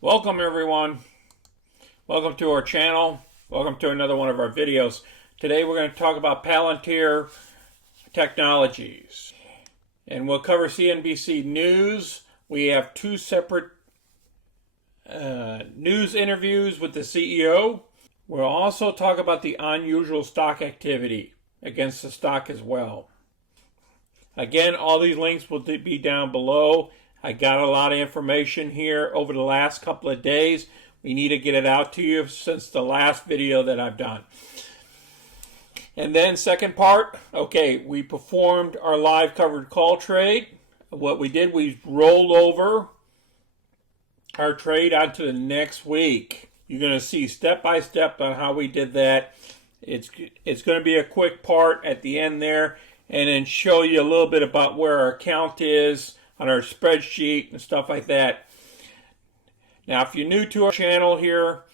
Welcome everyone. Welcome to our channel. Welcome to another one of our videos. Today we're going to talk about Palantir Technologies. And we'll cover CNBC News. We have two separate news interviews with the CEO. We'll also talk about the unusual stock activity against the stock as well. Again, all these links will be down below. I got a lot of information here over the last couple of days. We need to get it out to you since the last video that I've done. And then second part, okay, we performed our live covered call trade. What we did, we rolled over our trade onto the next week. You're going to see step by step on how we did that. It's going to be a quick part at the end there, and then show you a little bit about where our account is on our spreadsheet and stuff like that. Now, if you're new to our channel here,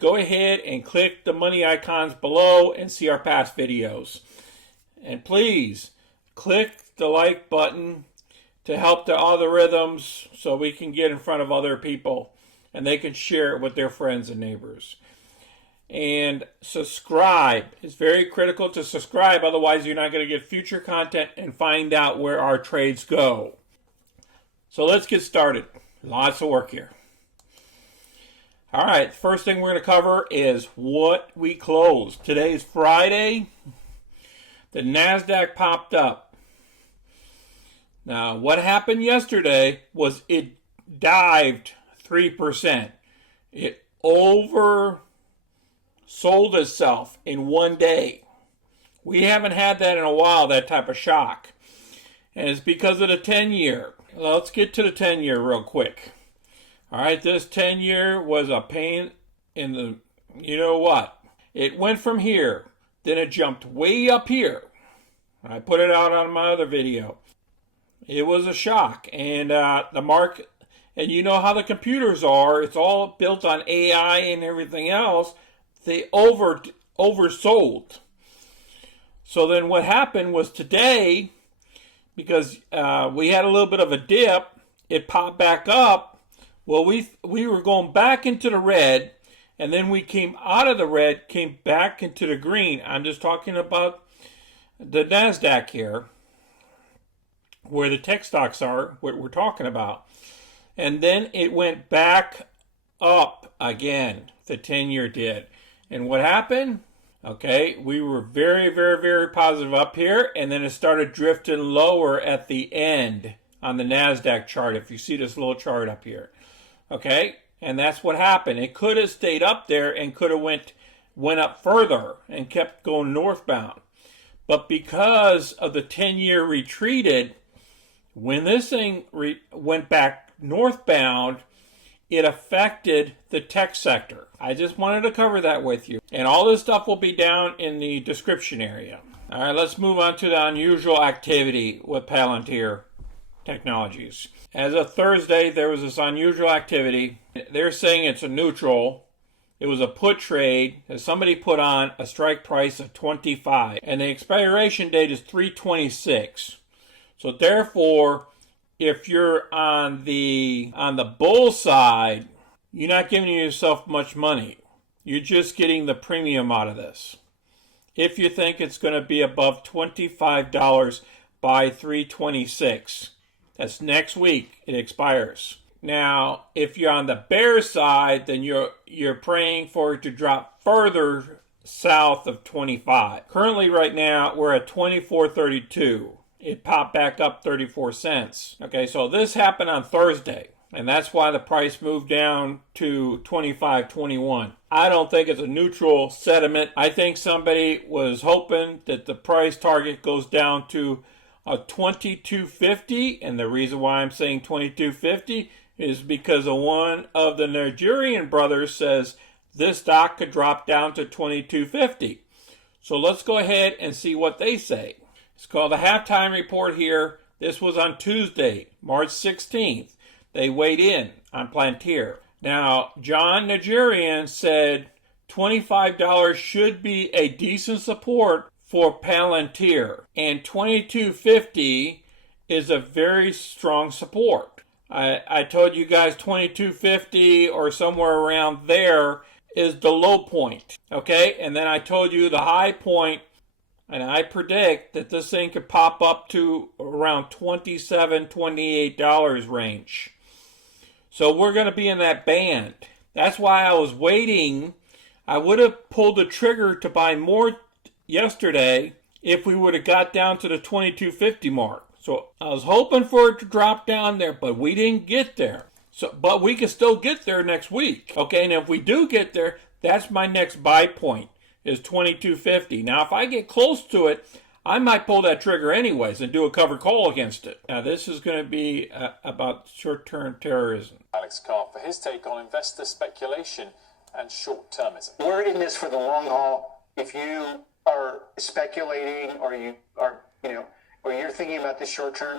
go ahead and click the money icons below and see our past videos. And please click the like button to help the algorithms so we can get in front of other people and they can share it with their friends and neighbors. And subscribe. It's very critical to subscribe, otherwise you're not going to get future content and find out where our trades go. So let's get started. Lots of work here. All right, first thing we're going to cover is what we closed. Today's Friday. The NASDAQ popped up. Now, what happened yesterday was it dived 3%. It oversold itself in one day. We haven't had that in a while, that type of shock. And it's because of the 10-year. Let's get to the 10-year real quick. All right, this 10-year was a pain in the, you know what? It went from here, then it jumped way up here. I put it out on my other video. It was a shock, and the market, and you know how the computers are. It's all built on AI and everything else. They oversold. So then what happened was today, because we had a little bit of a dip, it popped back up. Well, we were going back into the red, and then we came out of the red, came back into the green. I'm just talking about the NASDAQ here, where the tech stocks are, what we're talking about. And then it went back up again, the 10-year did. And what happened? Okay, we were very, very, very positive up here, and then it started drifting lower at the end on the NASDAQ chart, if you see this little chart up here. Okay, and that's what happened. It could have stayed up there and could have went up further and kept going northbound. But because of the 10-year retreated, when this thing went back northbound, it affected the tech sector. I just wanted to cover that with you. And all this stuff will be down in the description area. All right, let's move on to the unusual activity with Palantir Technologies. As of Thursday, there was this unusual activity. They're saying it's a neutral. It was a put trade that somebody put on a strike price of 25. And the expiration date is 3/26. So therefore, if you're on the bull side, you're not giving yourself much money. You're just getting the premium out of this. If you think it's going to be above $25 by 3/26, that's next week, it expires. Now, if you're on the bear side, then you're praying for it to drop further south of 25. Currently, right now, we're at 24.32. It popped back up 34 cents. Okay, so this happened on Thursday, and that's why the price moved down to 25.21. I don't think it's a neutral sentiment. I think somebody was hoping that the price target goes down to a 22.50, and the reason why I'm saying 22.50 is because one of the Nigerian brothers says this stock could drop down to 22.50. So let's go ahead and see what they say. It's called the halftime report here. This was on Tuesday, March 16th. They weighed in on Palantir. Now, John Nigerian said $25 should be a decent support for Palantir, and $22.50 is a very strong support. I told you guys 2250 or somewhere around there is the low point. Okay, and then I told you the high point, and I predict that this thing could pop up to around $27, $28 range. So we're going to be in that band. That's why I was waiting. I would have pulled the trigger to buy more yesterday if we would have got down to the 2250 mark. So I was hoping for it to drop down there, but we didn't get there. But we can still get there next week. Okay, and if we do get there, that's my next buy point, is 2250. Now, if I get close to it, I might pull that trigger anyways and do a covered call against it. Now, this is going to be about short-term terrorism. Alex Carr for his take on investor speculation and short-termism. We're in this for the long haul. If you are speculating or you are, or you're thinking about the short term,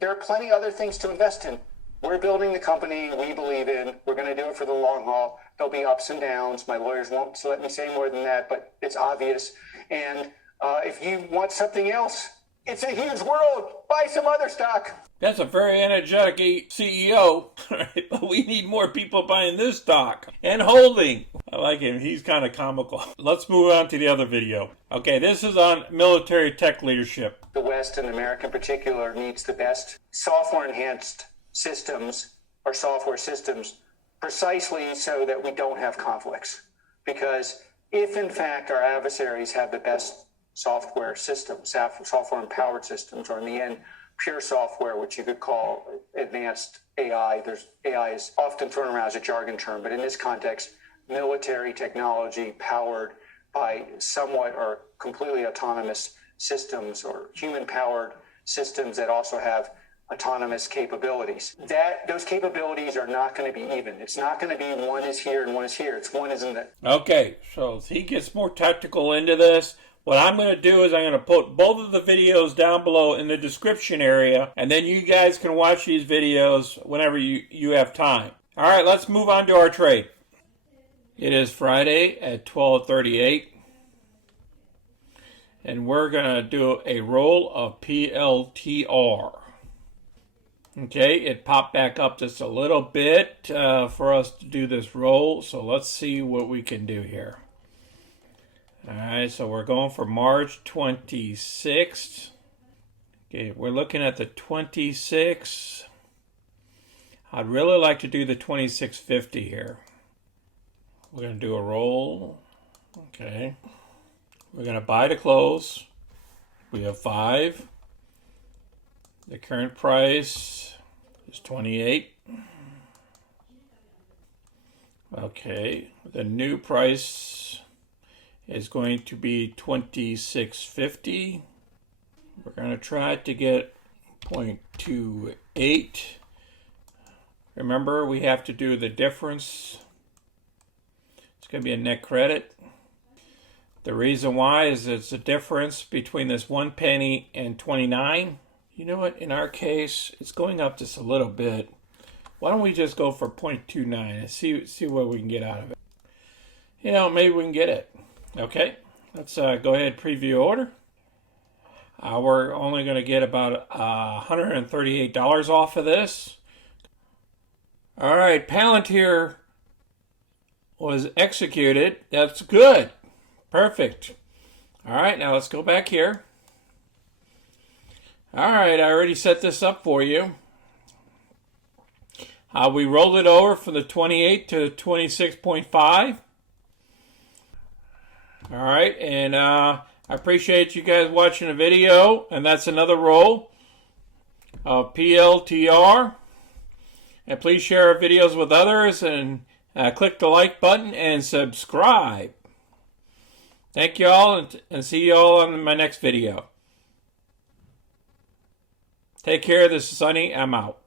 there are plenty other things to invest in. We're building the company we believe in. We're going to do it for the long haul. There'll be ups and downs. My lawyers won't let me say more than that, but it's obvious. And if you want something else, it's a huge world. Buy some other stock. That's a very energetic CEO, right? But we need more people buying this stock and holding. I like him. He's kind of comical. Let's move on to the other video. Okay, this is on military tech leadership. The West, and America in particular, needs the best software-enhanced systems or software systems precisely so that we don't have conflicts. Because if, in fact, our adversaries have the best software systems, software-empowered systems, or in the end, pure software, which you could call advanced AI. AI is often thrown around as a jargon term, but in this context, military technology powered by somewhat or completely autonomous systems, or human-powered systems that also have autonomous capabilities. Those capabilities are not going to be even. It's not going to be one is here and one is here. It's one is in the... Okay, so he gets more technical into this. What I'm going to do is I'm going to put both of the videos down below in the description area, and then you guys can watch these videos whenever you have time. All right, let's move on to our trade. It is Friday at 12:38, and we're going to do a roll of PLTR. Okay, it popped back up just a little bit for us to do this roll, so let's see what we can do here. All right, so we're going for March 26th. Okay, we're looking at the 26th. I'd really like to do the 2650 here. We're going to do a roll. Okay. We're going to buy to close. We have 5. The current price is 28. Okay, the new price is going to be 2650. We're going to try to get 0.28. Remember, we have to do the difference. It's going to be a net credit. The reason why is it's a difference between this 1 penny and 29. You know what? In our case, it's going up just a little bit. Why don't we just go for 0.29 and see what we can get out of it? Maybe we can get it. Okay, let's go ahead and preview order. We're only going to get about $138 off of this. All right, Palantir was executed. That's good. Perfect. All right, now let's go back here. All right, I already set this up for you. We rolled it over from the 28 to 26.5. All right, and I appreciate you guys watching the video, and that's another roll of PLTR. And please share our videos with others, and click the like button and subscribe. Thank you all, and see you all on my next video. Take care. This is Sonny. I'm out.